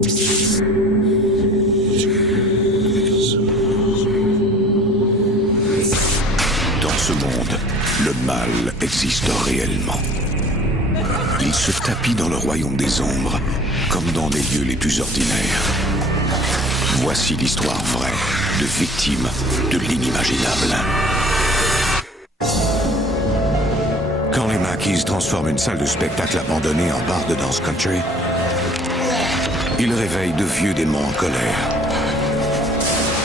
Dans ce monde, le mal existe réellement. Il se tapit dans le royaume des ombres, comme dans les lieux les plus ordinaires. Voici l'histoire vraie de victimes de l'inimaginable. Quand les Mackeys transforment une salle de spectacle abandonnée en bar de danse country, ils réveillent de vieux démons en colère.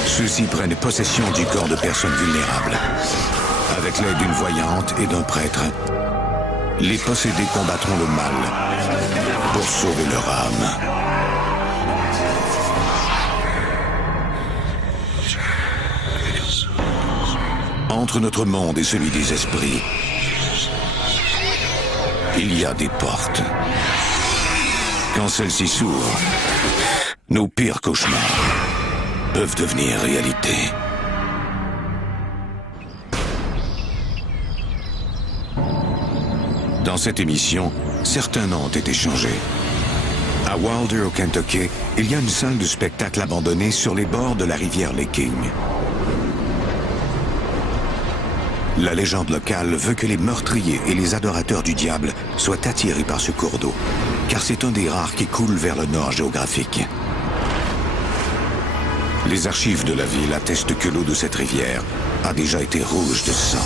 Ceux-ci prennent possession du corps de personnes vulnérables. Avec l'aide d'une voyante et d'un prêtre, les possédés combattront le mal pour sauver leur âme. Entre notre monde et celui des esprits, il y a des portes. Quand celles-ci s'ouvrent, nos pires cauchemars peuvent devenir réalité. Dans cette émission, certains noms ont été changés. À Wilder, au Kentucky, il y a une salle de spectacle abandonnée sur les bords de la rivière Licking. La légende locale veut que les meurtriers et les adorateurs du diable soient attirés par ce cours d'eau, car c'est un des rares qui coule vers le nord géographique. Les archives de la ville attestent que l'eau de cette rivière a déjà été rouge de sang.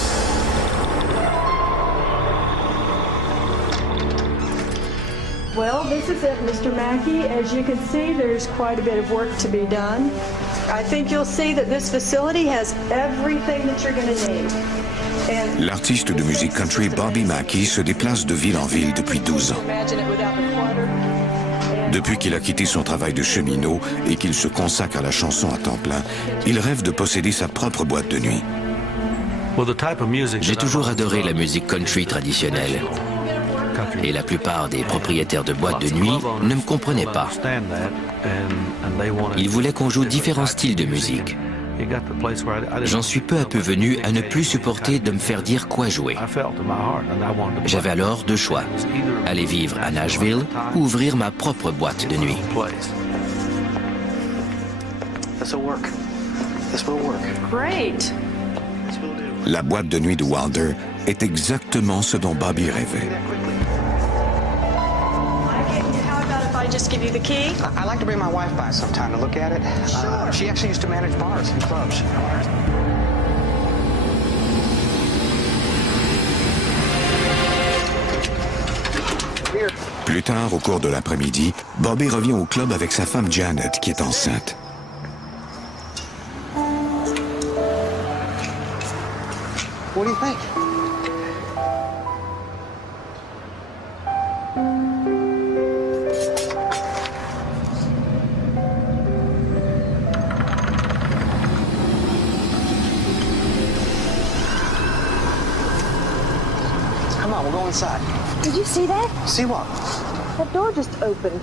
Well, this is it, Mr. Mackey. As you can see, there's quite a bit of work to be done. I think you'll see that this facility has everything that you're going to need. L'artiste de musique country Bobby Mackey se déplace de ville en ville depuis 12 ans. Depuis qu'il a quitté son travail de cheminot et qu'il se consacre à la chanson à temps plein, il rêve de posséder sa propre boîte de nuit. J'ai toujours adoré la musique country traditionnelle. Et la plupart des propriétaires de boîtes de nuit ne me comprenaient pas. Ils voulaient qu'on joue différents styles de musique. J'en suis peu à peu venu à ne plus supporter de me faire dire quoi jouer. J'avais alors deux choix, aller vivre à Nashville ou ouvrir ma propre boîte de nuit. La boîte de nuit de Wilder est exactement ce dont Bobby rêvait. Just give you the key? I'd like to bring my wife by sometime to look at it. Sure. She actually used to manage bars and clubs. Plus tard, au cours de l'après-midi, Bobby revient au club avec sa femme Janet, qui est enceinte. What do you think? Come on, we'll go inside. Did you see that? See what? That door just opened.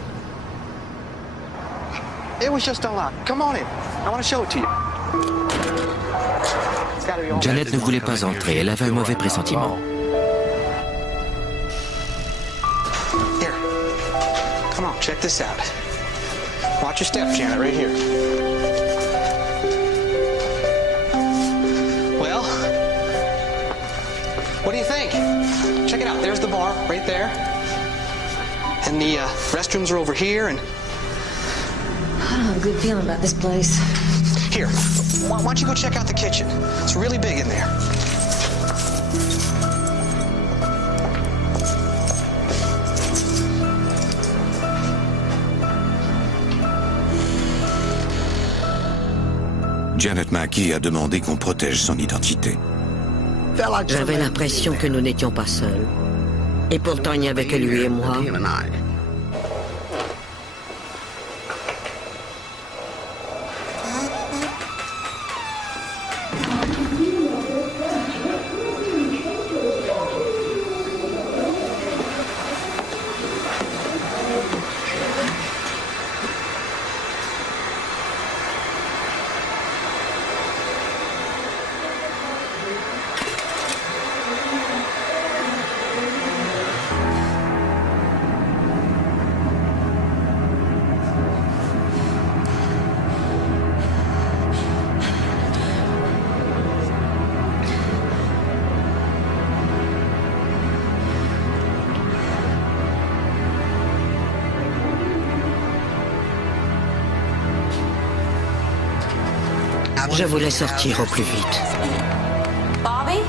It was just unlocked. Come on in. I want to show it to you. Janet ne voulait pas entrer, elle avait un mauvais pressentiment. Here. Come on, check this out. Watch your step, Janet, right here. Well, what do you think? Check it out. There's the bar right there. And the restrooms are over here, and... I don't have a good feeling about this place. Here, why don't you go check out the kitchen? It's really big in there. Janet Mackey a demandé qu'on protège son identité. J'avais l'impression que nous n'étions pas seuls. Et pourtant, il n'y avait que lui et moi. Je voulais sortir au plus vite. Bobby?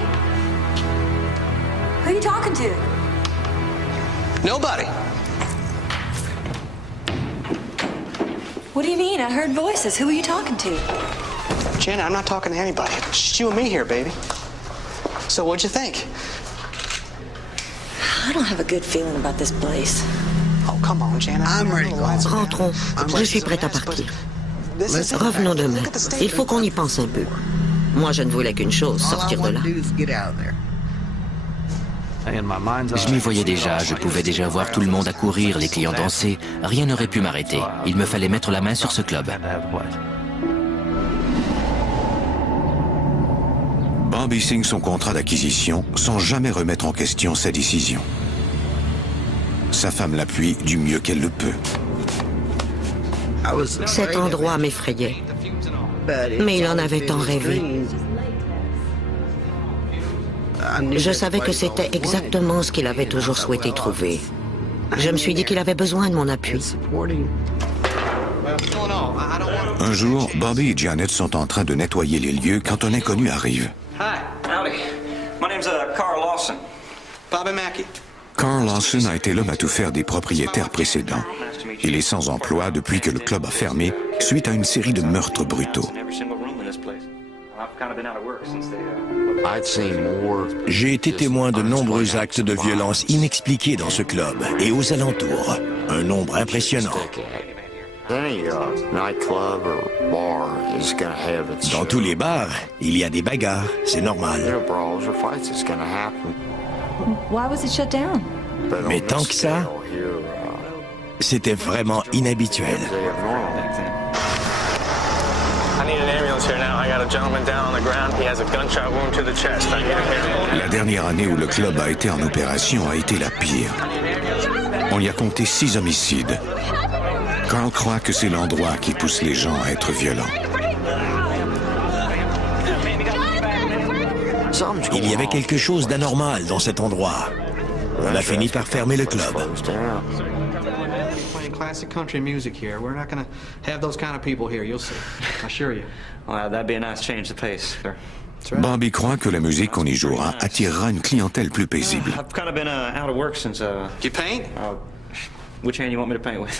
Who are you talking to? Nobody. What do you mean? I heard voices. Who are you talking to? Janet, I'm not talking to anybody. It's just you and me here, baby. So what'd you think? I don't have a good feeling about this place. Oh, come on, Janet. Rentrons. Je suis prête à partir. Revenons demain. Il faut qu'on y pense un peu. Moi, je ne voulais qu'une chose, sortir de là. Je m'y voyais déjà, je pouvais déjà voir tout le monde accourir, les clients danser. Rien n'aurait pu m'arrêter. Il me fallait mettre la main sur ce club. Bobby signe son contrat d'acquisition sans jamais remettre en question sa décision. Sa femme l'appuie du mieux qu'elle le peut. Cet endroit m'effrayait. Mais il en avait tant rêvé. Je savais que c'était exactement ce qu'il avait toujours souhaité trouver. Je me suis dit qu'il avait besoin de mon appui. Un jour, Bobby et Janet sont en train de nettoyer les lieux quand un inconnu arrive. Hi, howdy. My name's Carl Lawson. Bobby Mackey. Carl Lawson a été l'homme à tout faire des propriétaires précédents. Il est sans emploi depuis que le club a fermé suite à une série de meurtres brutaux. J'ai été témoin de nombreux actes de violence inexpliqués dans ce club et aux alentours. Un nombre impressionnant. Dans tous les bars, il y a des bagarres, c'est normal. Why was it shut down? Mais tant que ça, c'était vraiment inhabituel. La dernière année où le club a été en opération a été la pire. On y a compté 6 homicides. Carl croit que c'est l'endroit qui pousse les gens à être violents. Il y avait quelque chose d'anormal dans cet endroit. On a fini par fermer le club. Classic country music here. We're not going to have those kind of people here. You'll see. I assure you. Well, that'd be a nice change of pace, sir. Bobby croit que la musique qu'on y jouera attirera une clientèle plus paisible. I've kind of been out of work since. You paint? Which hand you want me to paint with?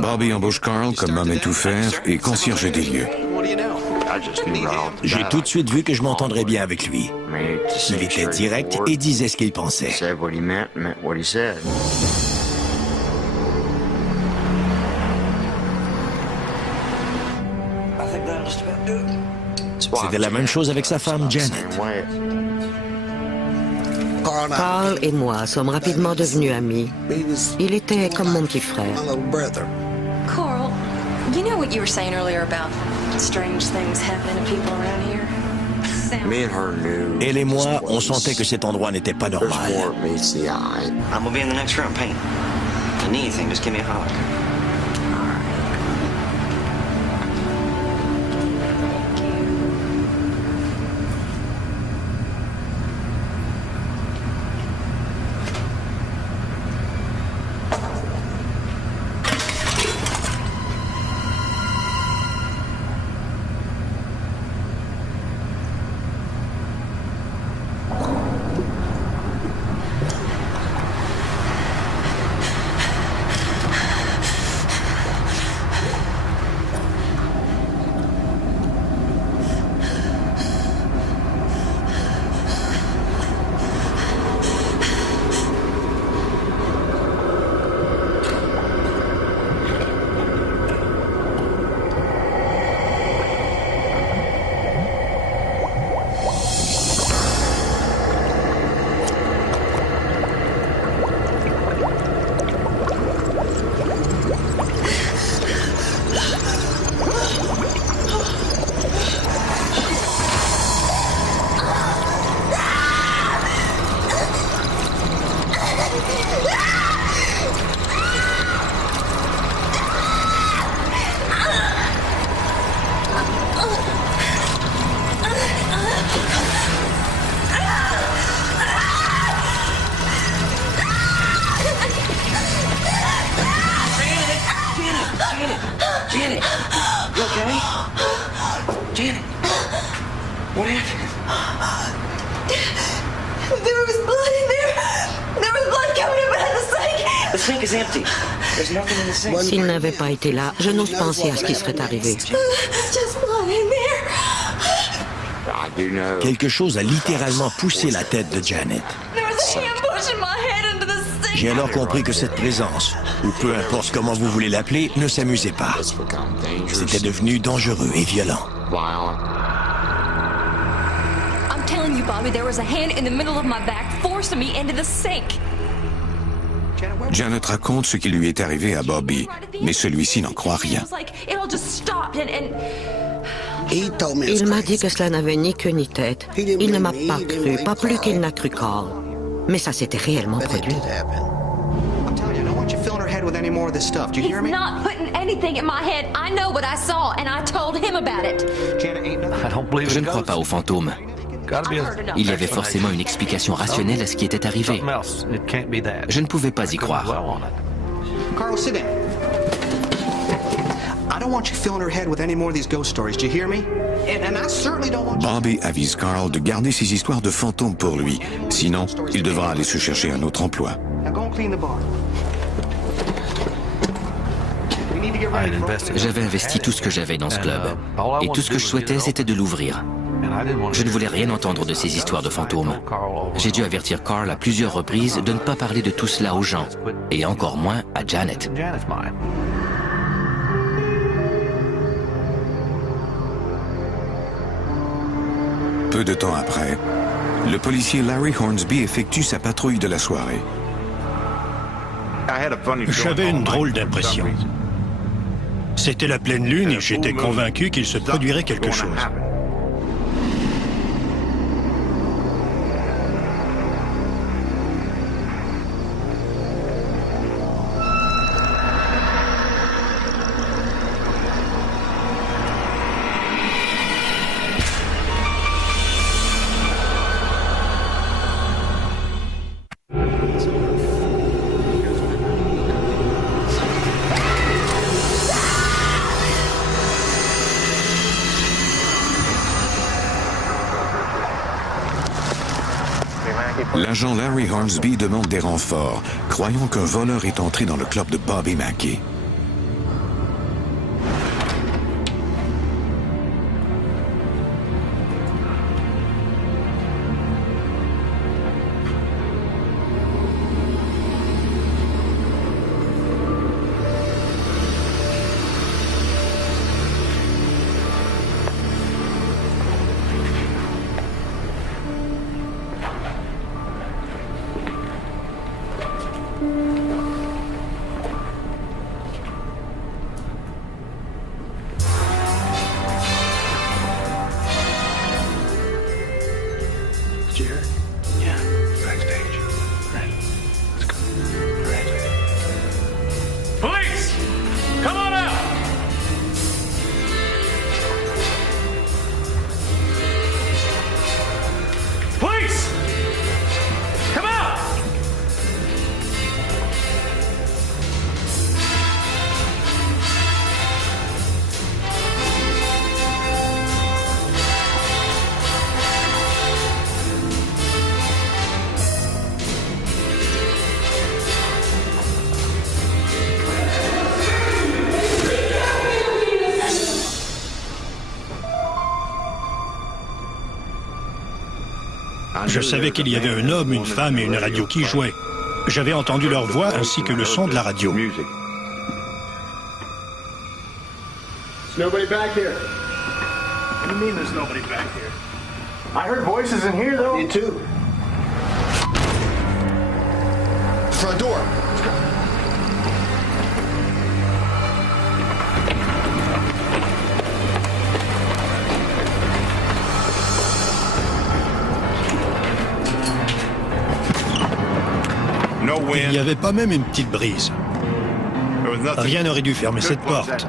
Bobby embauche Carl comme homme à tout faire et concierge des lieux. J'ai tout de suite vu que je m'entendrais bien avec lui. Il était direct et disait ce qu'il pensait. C'était la même chose avec sa femme, Janet. Carl et moi sommes rapidement devenus amis. Il était comme mon petit frère. Carl, you know what you were saying earlier about strange things happening to people around here? Elle et moi, on sentait que cet endroit n'était pas normal. I'm gonna be in the next room painting. If you need anything, just give me a holler. Janet, you okay? Janet, what happened? There was blood in there. There was blood coming up out of the sink. The sink is empty. There's nothing in the sink. S'il n'avait pas été là, je n'ose penser à ce qui serait arrivé. Just blood in there. Quelque chose a littéralement poussé la tête de Janet. There was a hand pushing my head into the sink. J'ai alors compris que cette présence, ou peu importe comment vous voulez l'appeler, ne s'amusait pas. C'était devenu dangereux et violent. I'm telling you, Bobby, there was a hand in the middle of my back forcing me into the sink. Janet raconte ce qui lui est arrivé à Bobby, mais celui-ci n'en croit rien. Il m'a dit que cela n'avait ni queue ni tête. Il ne m'a pas cru, pas plus qu'il n'a cru Carl. Mais ça s'était réellement produit. He's not putting anything in my head. I know what I saw, and I told him about it. Je ne crois pas aux fantômes. Il y avait forcément une explication rationnelle à ce qui était arrivé. Je ne pouvais pas y croire. Carl, sit in. I don't want you filling her head with any more of these ghost stories. Do you hear me? And I certainly don't want you... Bobby avise Carl de garder ses histoires de fantômes pour lui. Sinon, il devra aller se chercher un autre emploi. Now go and clean the bar. J'avais investi tout ce que j'avais dans ce club. Et tout ce que je souhaitais, c'était de l'ouvrir. Je ne voulais rien entendre de ces histoires de fantômes. J'ai dû avertir Carl à plusieurs reprises de ne pas parler de tout cela aux gens, et encore moins à Janet. Peu de temps après, le policier Larry Hornsby effectue sa patrouille de la soirée. J'avais une drôle d'impression. C'était la pleine lune et j'étais convaincu qu'il se produirait quelque chose. L'agent Larry Hornsby demande des renforts, croyant qu'un voleur est entré dans le club de Bobby Mackey. Je savais qu'il y avait un homme, une femme et une radio qui jouaient. J'avais entendu leur voix ainsi que le son de la radio. Nobody back here. What do you mean there's nobody back here? I heard voices in here, though. Me too. Front door. Let's go. Il n'y avait pas même une petite brise. Rien n'aurait dû fermer cette porte.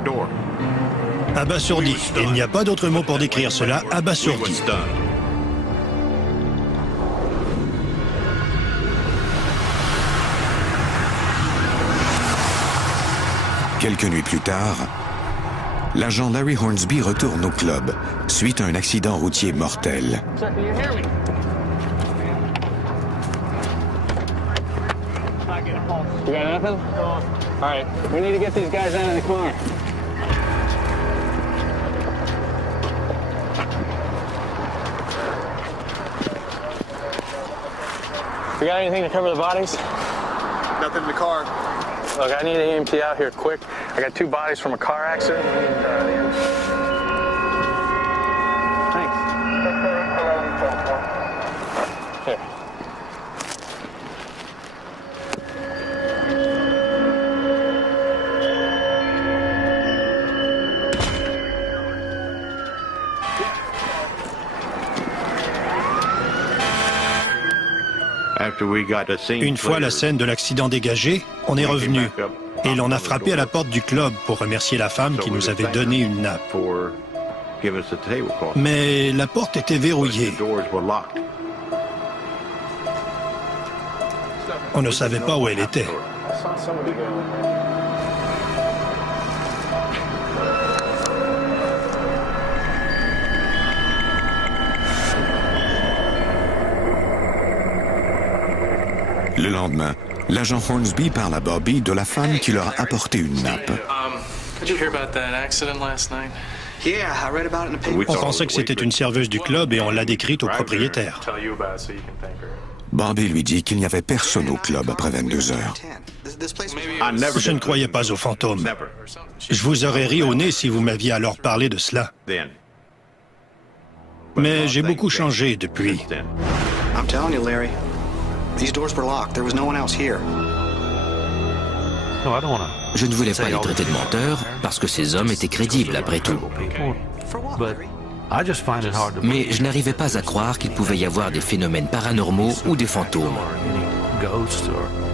Abasourdi. Il n'y a pas d'autre mot pour décrire cela. Abasourdi. Quelques nuits plus tard, l'agent Larry Hornsby retourne au club suite à un accident routier mortel. You got nothing? All right, we need to get these guys out of the car. We got anything to cover the bodies? Nothing in the car. Look, I need an EMT out here quick. I got 2 bodies from a car accident. Thanks. Here. Une fois la scène de l'accident dégagée, on est revenu et l'on a frappé à la porte du club pour remercier la femme qui nous avait donné une nappe. Mais la porte était verrouillée. On ne savait pas où elle était. Le lendemain, l'agent Hornsby parle à Bobby de la femme qui leur a apporté une nappe. On pensait que c'était une serveuse du club et on l'a décrite au propriétaire. Bobby lui dit qu'il n'y avait personne au club après 22 heures. Je ne croyais pas aux fantômes. Je vous aurais ri au nez si vous m'aviez alors parlé de cela. Mais j'ai beaucoup changé depuis. I'm telling you, Larry. These doors were locked. There was no one else here. Je ne voulais pas les traiter de menteurs parce que ces hommes étaient crédibles après tout. Mais je n'arrivais pas à croire qu'il pouvait y avoir des phénomènes paranormaux ou des fantômes.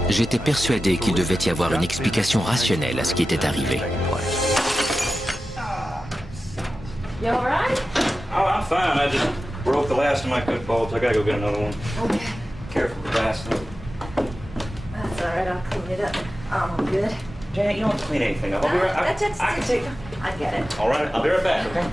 J'étais persuadé qu'il devait y avoir une explication rationnelle à ce qui était arrivé. You all right? Oh, I'm fine. I just broke the last of my good bolts. I gotta go get another one. Okay. Careful with that. That's all right. I'll clean it up. I'm good. Janet, you don't have to clean anything up. I'll be right back. I can take it. I get it. All right, I'll be right back, okay?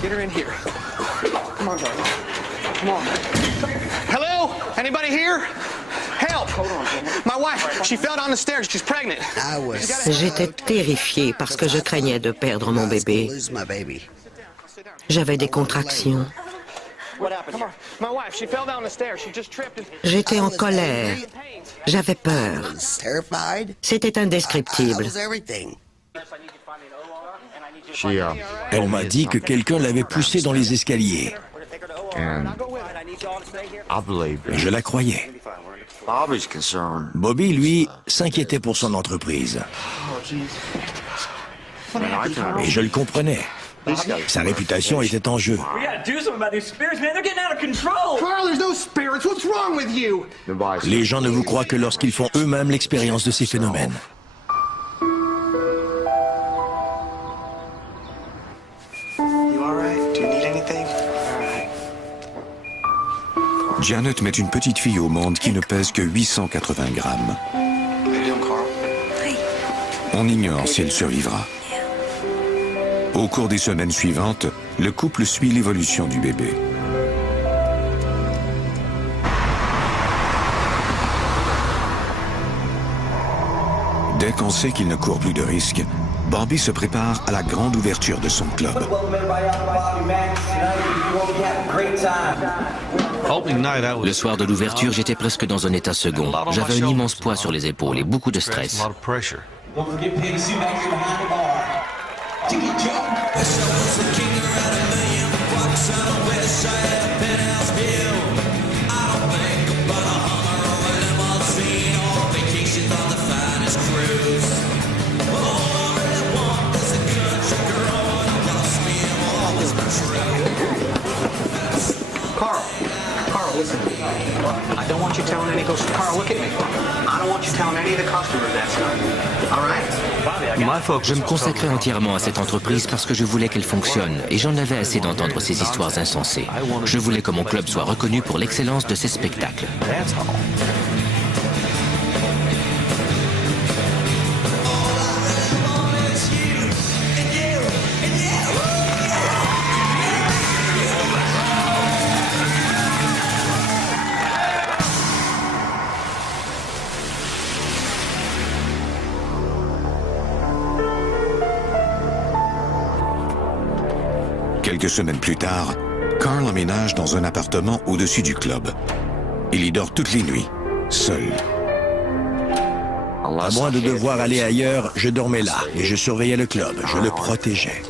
Get her in here. Come on, darling. Come on. Hello? Anybody here? Help! My wife, she fell down the stairs. She's pregnant. J'étais terrifiée parce que je craignais de perdre mon bébé. J'avais des contractions. J'étais en colère. J'avais peur. C'était indescriptible. Elle m'a dit que quelqu'un l'avait poussée dans les escaliers. Et je la croyais. Bobby, lui, s'inquiétait pour son entreprise. Et je le comprenais. Sa réputation était en jeu. Les gens ne vous croient que lorsqu'ils font eux-mêmes l'expérience de ces phénomènes. Janet met une petite fille au monde qui ne pèse que 880 grammes. On ignore si elle survivra. Au cours des semaines suivantes, le couple suit l'évolution du bébé. Dès qu'on sait qu'il ne court plus de risques, Bobby se prépare à la grande ouverture de son club. Le soir de l'ouverture, j'étais presque dans un état second. J'avais un immense poids sur les épaules et beaucoup de stress. Carl, listen. I don't want you telling any customers. Carl, look at me. I don't want you telling any of the customers that stuff. All right? Je me consacrais entièrement à cette entreprise parce que je voulais qu'elle fonctionne et j'en avais assez d'entendre ces histoires insensées. Je voulais que mon club soit reconnu pour l'excellence de ses spectacles. Quelques semaines plus tard, Carl emménage dans un appartement au-dessus du club. Il y dort toutes les nuits, seul. À moins de devoir aller ailleurs, je dormais là et je surveillais le club. Je le protégeais.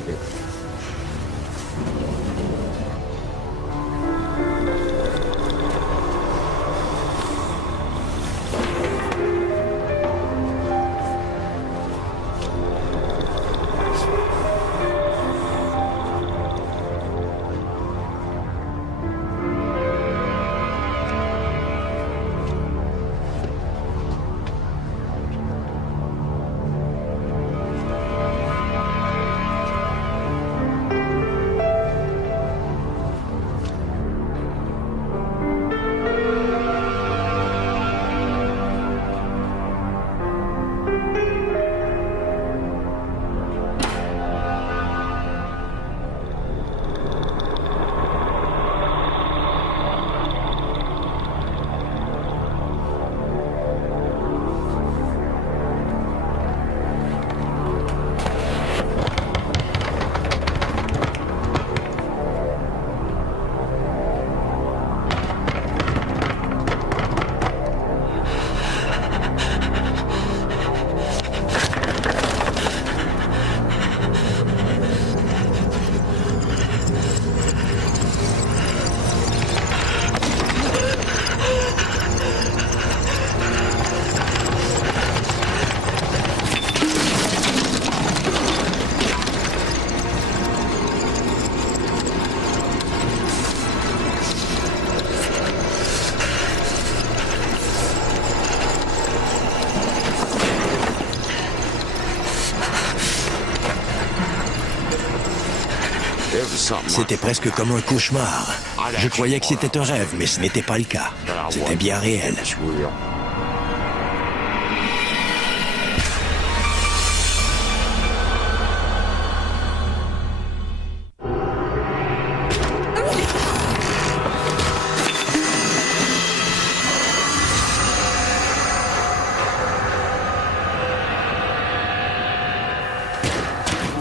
C'était presque comme un cauchemar. Je croyais que c'était un rêve, mais ce n'était pas le cas. C'était bien réel.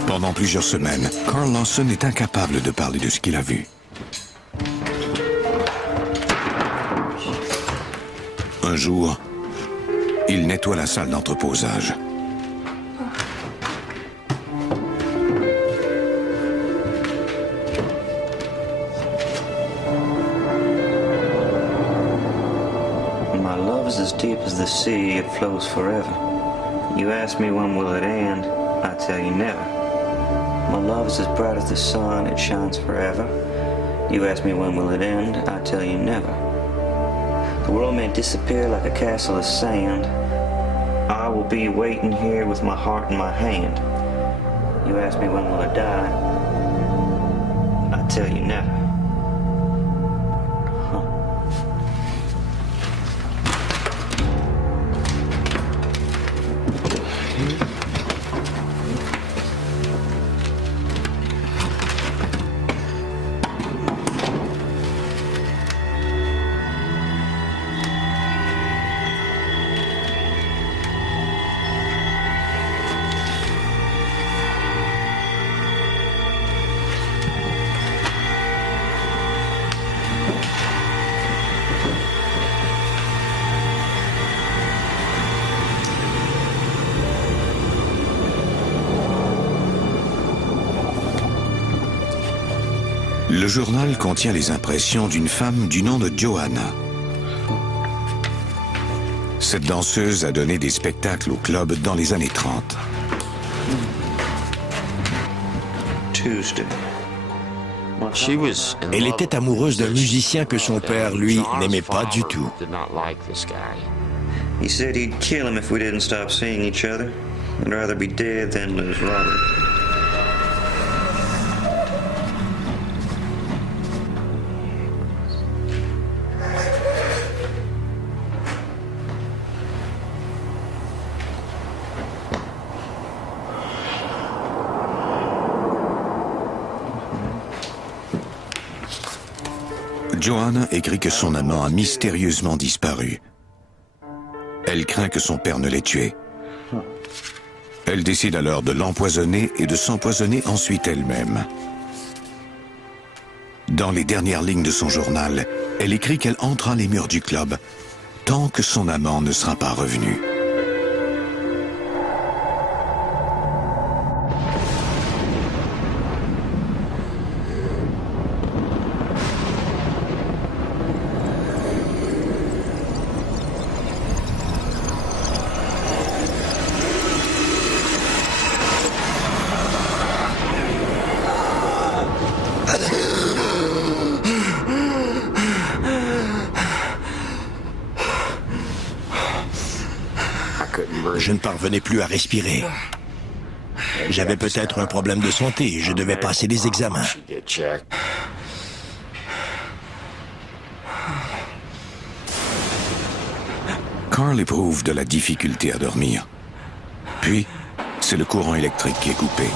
Pendant plusieurs semaines, Carl Lawson est incapable de parler de ce qu'il a vu. Un jour, il nettoie la salle d'entreposage. My love is as deep as the sea, it flows forever. You ask me when will it end, I tell you never. My love is as bright as the sun, it shines forever. You ask me when will it end, I tell you never. The world may disappear like a castle of sand. I will be waiting here with my heart in my hand. You ask me when will I die, I tell you never. Le journal contient les impressions d'une femme du nom de Joanna. Cette danseuse a donné des spectacles au club dans les années 30. Elle était amoureuse d'un musicien que son père, lui, n'aimait pas du tout. He said he'd kill him if we didn't stop seeing each other. I'd rather be dead than lose Robert. Joanna écrit que son amant a mystérieusement disparu. Elle craint que son père ne l'ait tué. Elle décide alors de l'empoisonner et de s'empoisonner ensuite elle-même. Dans les dernières lignes de son journal, elle écrit qu'elle entrera les murs du club tant que son amant ne sera pas revenu. Je ne parvenais plus à respirer. J'avais peut-être un problème de santé. Je devais passer des examens. Carl éprouve de la difficulté à dormir. Puis, c'est le courant électrique qui est coupé.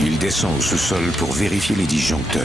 Il descend au sous-sol pour vérifier les disjoncteurs.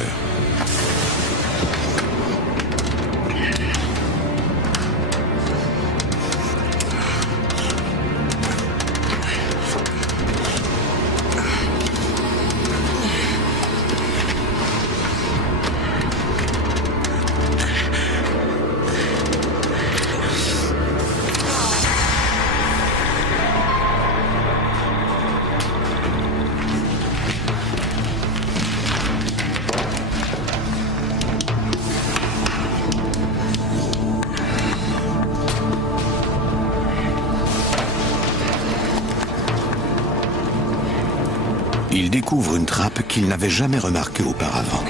Il découvre une trappe qu'il n'avait jamais remarquée auparavant.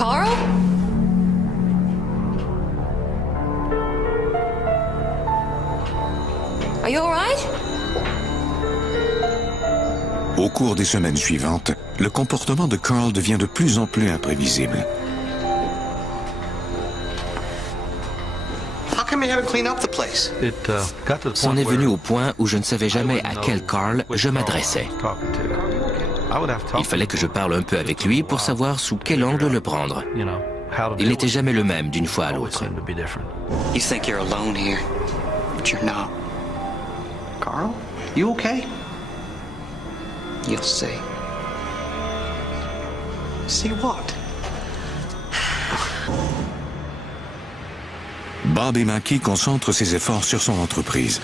Carl? Are you all right? Au cours des semaines suivantes, le comportement de Carl devient de plus en plus imprévisible. C'en est venu au point où je ne savais jamais à quel Carl je m'adressais. Il fallait que je parle un peu avec lui pour savoir sous quel angle le prendre. Il n'était jamais le même d'une fois à l'autre. You think you're alone here, but you're not. Carl, you okay? You'll see. See what? Bob et Mackie concentrent ses efforts sur son entreprise.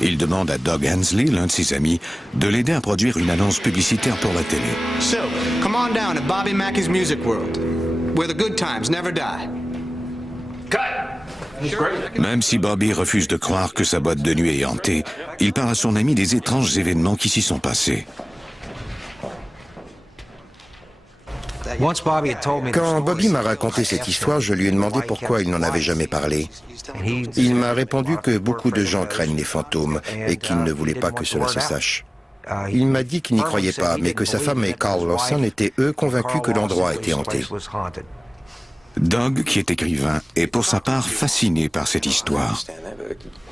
Il demande à Doug Hensley, l'un de ses amis, de l'aider à produire une annonce publicitaire pour la télé. So, come on down to Bobby Mackey's Music World, where the good times never die. Même si Bobby refuse de croire que sa boîte de nuit est hantée, il parle à son ami des étranges événements qui s'y sont passés. Quand Bobby m'a raconté cette histoire, je lui ai demandé pourquoi il n'en avait jamais parlé. Il m'a répondu que beaucoup de gens craignent les fantômes et qu'il ne voulait pas que cela se sache. Il m'a dit qu'il n'y croyait pas, mais que sa femme et Carl Lawson étaient eux convaincus que l'endroit était hanté. Doug, qui est écrivain, est pour sa part fasciné par cette histoire.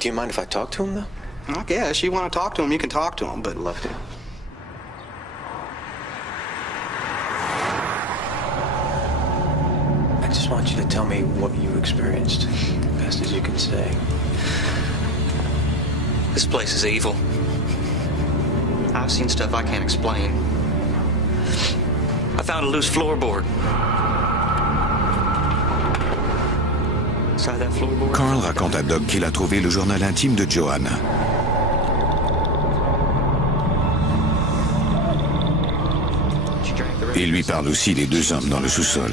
Do you mind if I talk to him, though? Okay, if you want to talk to him, you can talk to him, but love to. I just want you to tell me what you experienced, best as you can say. This place is evil. I've seen stuff I can't explain. I found a loose floorboard. Carl raconte à Doug qu'il a trouvé le journal intime de Joanna. Il lui parle aussi des deux hommes dans le sous-sol.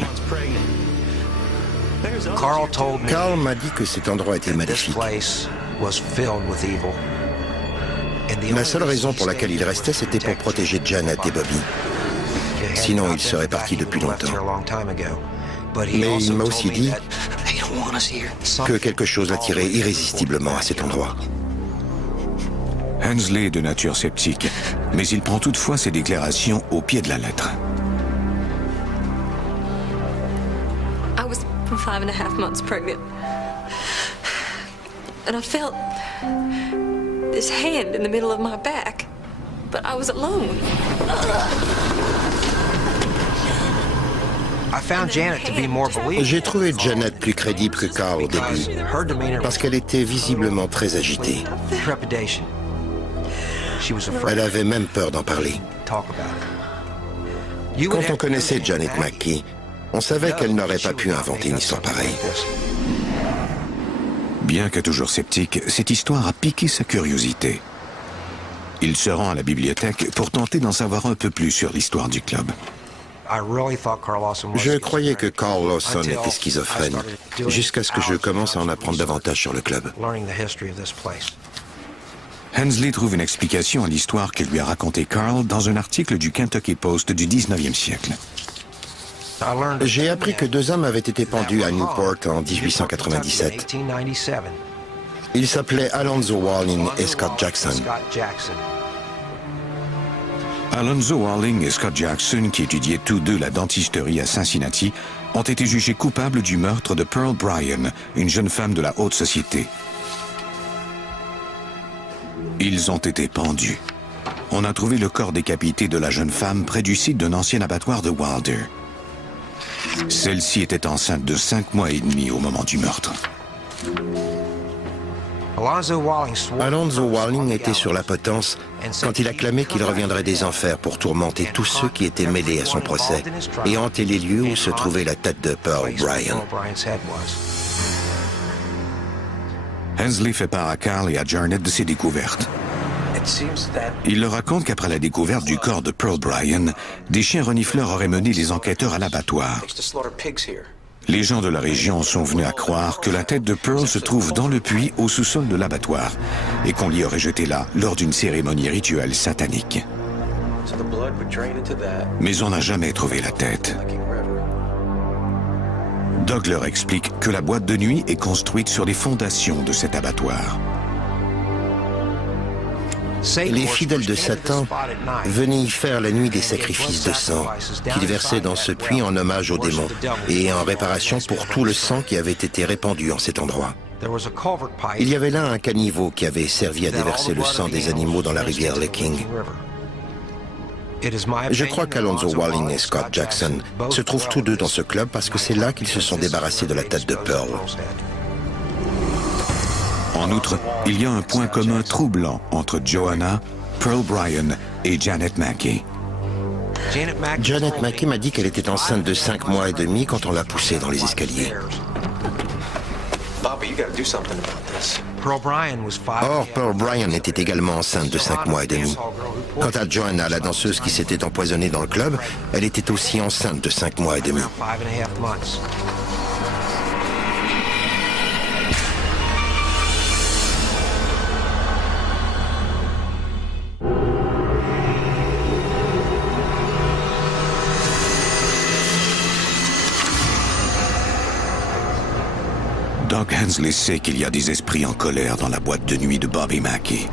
Carl m'a dit que cet endroit était maléfique. La seule raison pour laquelle il restait, c'était pour protéger Janet et Bobby. Sinon, il serait parti depuis longtemps. Mais il m'a aussi dit que quelque chose l'attirait irrésistiblement à cet endroit. Hensley est de nature sceptique, mais il prend toutefois ses déclarations au pied de la lettre. I was 5.5 months pregnant. And I felt this hand in the middle of my back, but I was alone. J'ai trouvé Janet plus crédible que Carl au début, parce qu'elle était visiblement très agitée. Elle avait même peur d'en parler. Quand on connaissait Janet Mackey, on savait qu'elle n'aurait pas pu inventer une histoire pareille. Bien que toujours sceptique, cette histoire a piqué sa curiosité. Il se rend à la bibliothèque pour tenter d'en savoir un peu plus sur l'histoire du club. Je croyais que Carl Lawson était schizophrène, jusqu'à ce que je commence à en apprendre davantage sur le club. Hensley trouve une explication à l'histoire que lui a racontée Carl dans un article du Kentucky Post du 19e siècle. J'ai appris que deux hommes avaient été pendus à Newport en 1897. Ils s'appelaient Alonzo Walling et Scott Jackson. Alonzo Walling et Scott Jackson, qui étudiaient tous deux la dentisterie à Cincinnati, ont été jugés coupables du meurtre de Pearl Bryan, une jeune femme de la haute société. Ils ont été pendus. On a trouvé le corps décapité de la jeune femme près du site d'un ancien abattoir de Wilder. Celle-ci était enceinte de 5 mois et demi au moment du meurtre. Alonzo Walling était sur la potence quand il a clamé qu'il reviendrait des enfers pour tourmenter tous ceux qui étaient mêlés à son procès et hanter les lieux où se trouvait la tête de Pearl Bryan. Hensley fait part à Carl et à Janet de ses découvertes. Il leur raconte qu'après la découverte du corps de Pearl Bryan, des chiens renifleurs auraient mené les enquêteurs à l'abattoir. Les gens de la région sont venus à croire que la tête de Pearl se trouve dans le puits au sous-sol de l'abattoir et qu'on l'y aurait jetée là lors d'une cérémonie rituelle satanique. Mais on n'a jamais trouvé la tête. Doug leur explique que la boîte de nuit est construite sur les fondations de cet abattoir. Les fidèles de Satan venaient y faire la nuit des sacrifices de sang qu'ils versaient dans ce puits en hommage aux démons et en réparation pour tout le sang qui avait été répandu en cet endroit. Il y avait là un caniveau qui avait servi à déverser le sang des animaux dans la rivière Licking. Je crois qu'Alonzo Walling et Scott Jackson se trouvent tous deux dans ce club parce que c'est là qu'ils se sont débarrassés de la tête de Pearl. En outre, il y a un point commun troublant entre Joanna, Pearl Bryan et Janet Mackey. Janet Mackey m'a dit qu'elle était enceinte de 5 mois et demi quand on l'a poussée dans les escaliers. Or, Pearl Bryan était également enceinte de 5 mois et demi. Quant à Joanna, la danseuse qui s'était empoisonnée dans le club, elle était aussi enceinte de 5 mois et demi. Doug Hensley sait qu'il y a des esprits en colère dans la boîte de nuit de Bobby Mackey.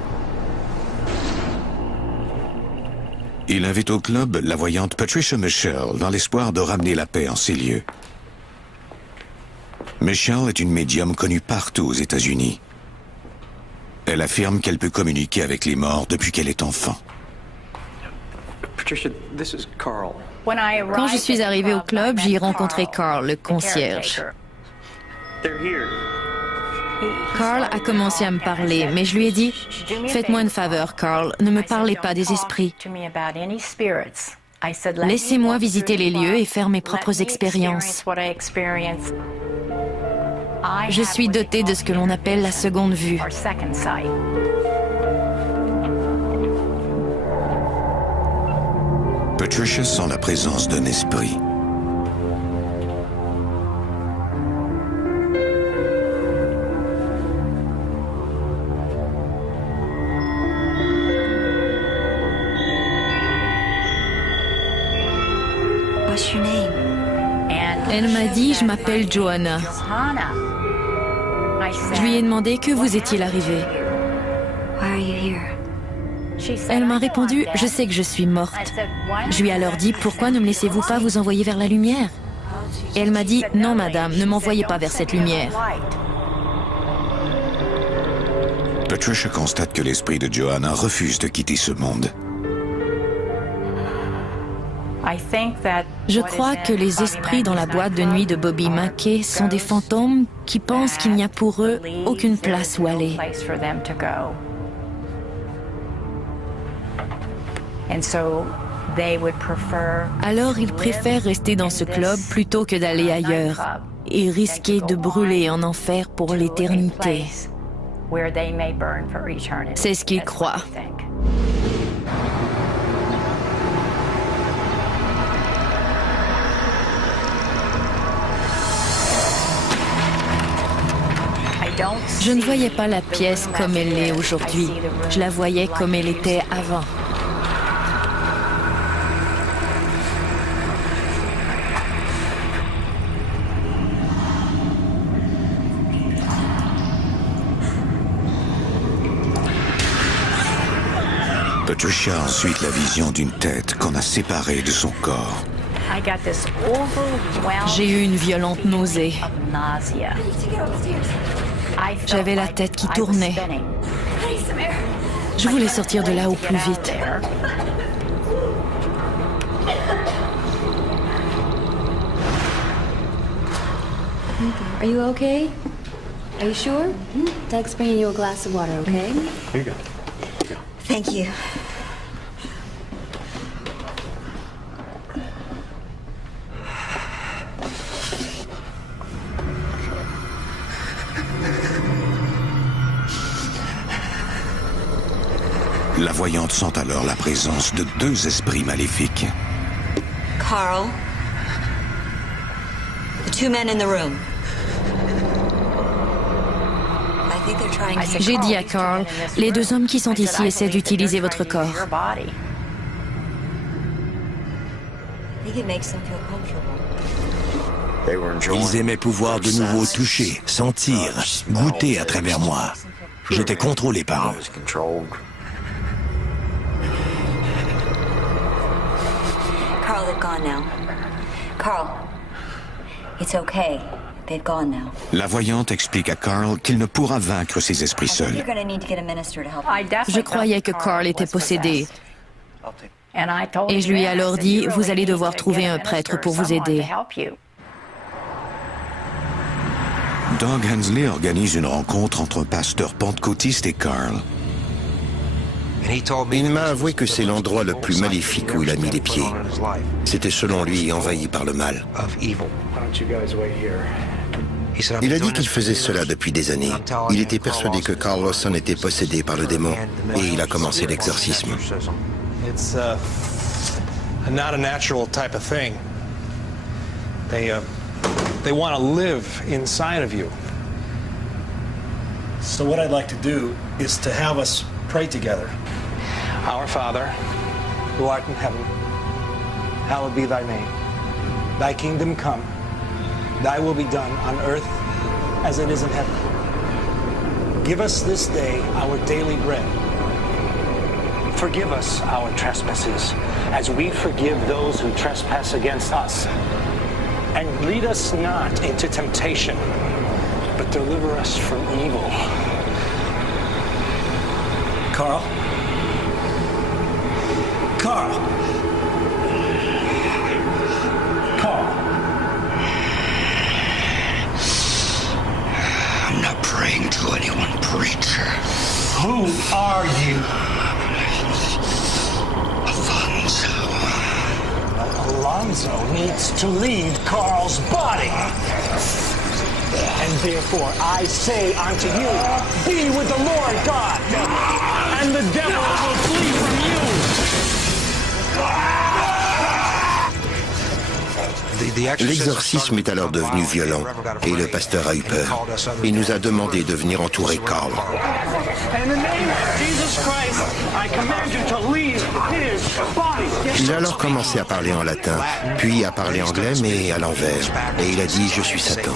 Il invite au club la voyante Patricia Michelle dans l'espoir de ramener la paix en ces lieux. Michelle est une médium connue partout aux États-Unis. Elle affirme qu'elle peut communiquer avec les morts depuis qu'elle est enfant. Patricia, this is Carl. Quand je suis arrivée au club, j'y ai rencontré Carl, le concierge. Carl a commencé à me parler, mais je lui ai dit « Faites-moi une faveur, Carl, ne me parlez pas des esprits. Laissez-moi visiter les lieux et faire mes propres expériences. Je suis dotée de ce que l'on appelle la seconde vue. » Patricia sent la présence d'un esprit. Elle m'a dit « Je m'appelle Joanna ». Je lui ai demandé que vous est-il arrivé. Elle m'a répondu « Je sais que je suis morte ». Je lui ai alors dit « Pourquoi ne me laissez-vous pas vous envoyer vers la lumière ?» Et elle m'a dit « Non, madame, ne m'envoyez pas vers cette lumière ». Patricia constate que l'esprit de Joanna refuse de quitter ce monde. Je crois que les esprits dans la boîte de nuit de Bobby Mackey sont des fantômes qui pensent qu'il n'y a pour eux aucune place où aller. Alors ils préfèrent rester dans ce club plutôt que d'aller ailleurs et risquer de brûler en enfer pour l'éternité. C'est ce qu'ils croient. Je ne voyais pas la pièce comme elle est aujourd'hui. Je la voyais comme elle était avant. Patricia a ensuite la vision d'une tête qu'on a séparée de son corps. J'ai eu une violente nausée. J'avais la tête qui tournait. Je voulais sortir de là au plus vite. Are you okay? Are you sure? Doug's bringing you a glass of water, okay? Here you go. Thank you. La voyante sent alors la présence de deux esprits maléfiques. Carl, the two men in the room. J'ai dit à Carl, les deux hommes qui sont ici essaient d'utiliser votre corps. Ils aimaient pouvoir de nouveau toucher, sentir, goûter à travers moi. J'étais contrôlé par eux. Carl, they've gone now. Carl, it's okay. They've gone now. La voyante explique à Carl qu'il ne pourra vaincre ses esprits seuls. You're gonna need to get a minister to help. Je croyais que Carl était possédé. Et je lui ai alors dit, vous allez devoir trouver un prêtre pour vous aider. Doug Hensley organise une rencontre entre un pasteur pentecôtiste et Carl. Il m'a avoué que c'est l'endroit le plus maléfique où il a mis les pieds. C'était selon lui envahi par le mal. Il a dit qu'il faisait cela depuis des années. Il était persuadé que Carl Lawson était possédé par le démon et il a commencé l'exorcisme. It's not a natural type of thing. They want to live inside of you. So what I'd like to do is to have us pray together. Our Father, who art in heaven, hallowed be thy name. Thy kingdom come. Thy will be done on earth as it is in heaven. Give us this day our daily bread. Forgive us our trespasses, as we forgive those who trespass against us. And lead us not into temptation, but deliver us from evil. Carl? Carl? Carl? I'm not praying to anyone, preacher. Who are you? Alonzo needs to leave Carl's body. And therefore I say unto you, be with the Lord God, and the devil will flee from you. L'exorcisme est alors devenu violent et le pasteur a eu peur. Il nous a demandé de venir entourer Carl. Il a alors commencé à parler en latin, puis à parler anglais, mais à l'envers. Et il a dit « Je suis Satan ».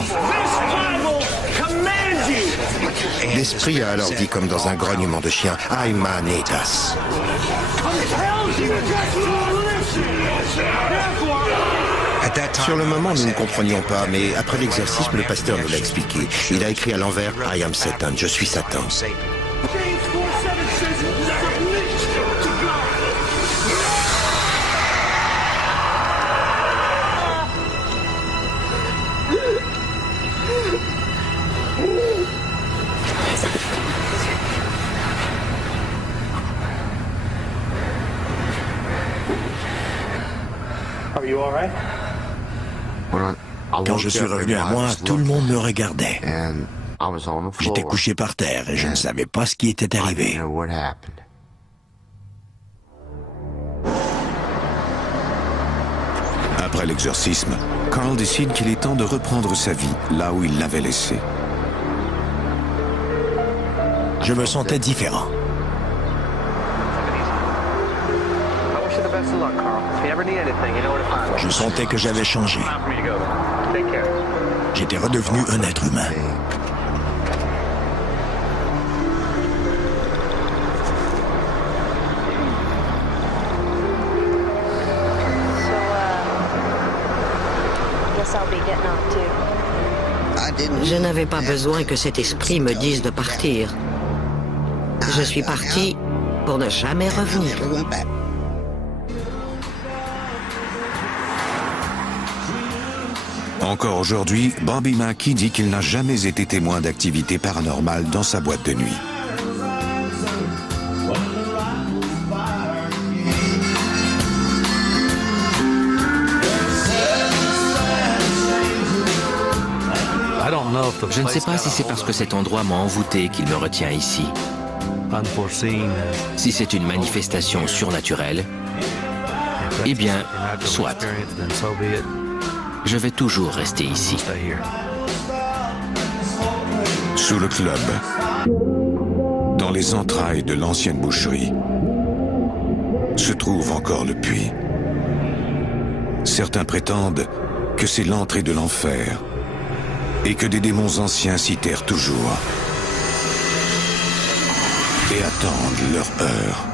L'esprit a alors dit comme dans un grognement de chien « Aima netas ». Sur le moment, nous ne comprenions pas, mais après l'exorcisme, le pasteur nous l'a expliqué. Il a écrit à l'envers « I am Satan », « Je suis Satan ». Quand je suis revenu à moi, tout le monde me regardait. J'étais couché par terre et je ne savais pas ce qui était arrivé. Après l'exorcisme, Carl décide qu'il est temps de reprendre sa vie là où il l'avait laissée. Je me sentais différent. Je sentais que j'avais changé. J'étais redevenu un être humain. Je n'avais pas besoin que cet esprit me dise de partir. Je suis parti pour ne jamais revenir. Encore aujourd'hui, Bobby Mackey dit qu'il n'a jamais été témoin d'activités paranormales dans sa boîte de nuit. Je ne sais pas si c'est parce que cet endroit m'a envoûté qu'il me retient ici. Si c'est une manifestation surnaturelle, eh bien, soit. Je vais toujours rester ici. Sous le club, dans les entrailles de l'ancienne boucherie, se trouve encore le puits. Certains prétendent que c'est l'entrée de l'enfer et que des démons anciens s'y terrent toujours et attendent leur heure.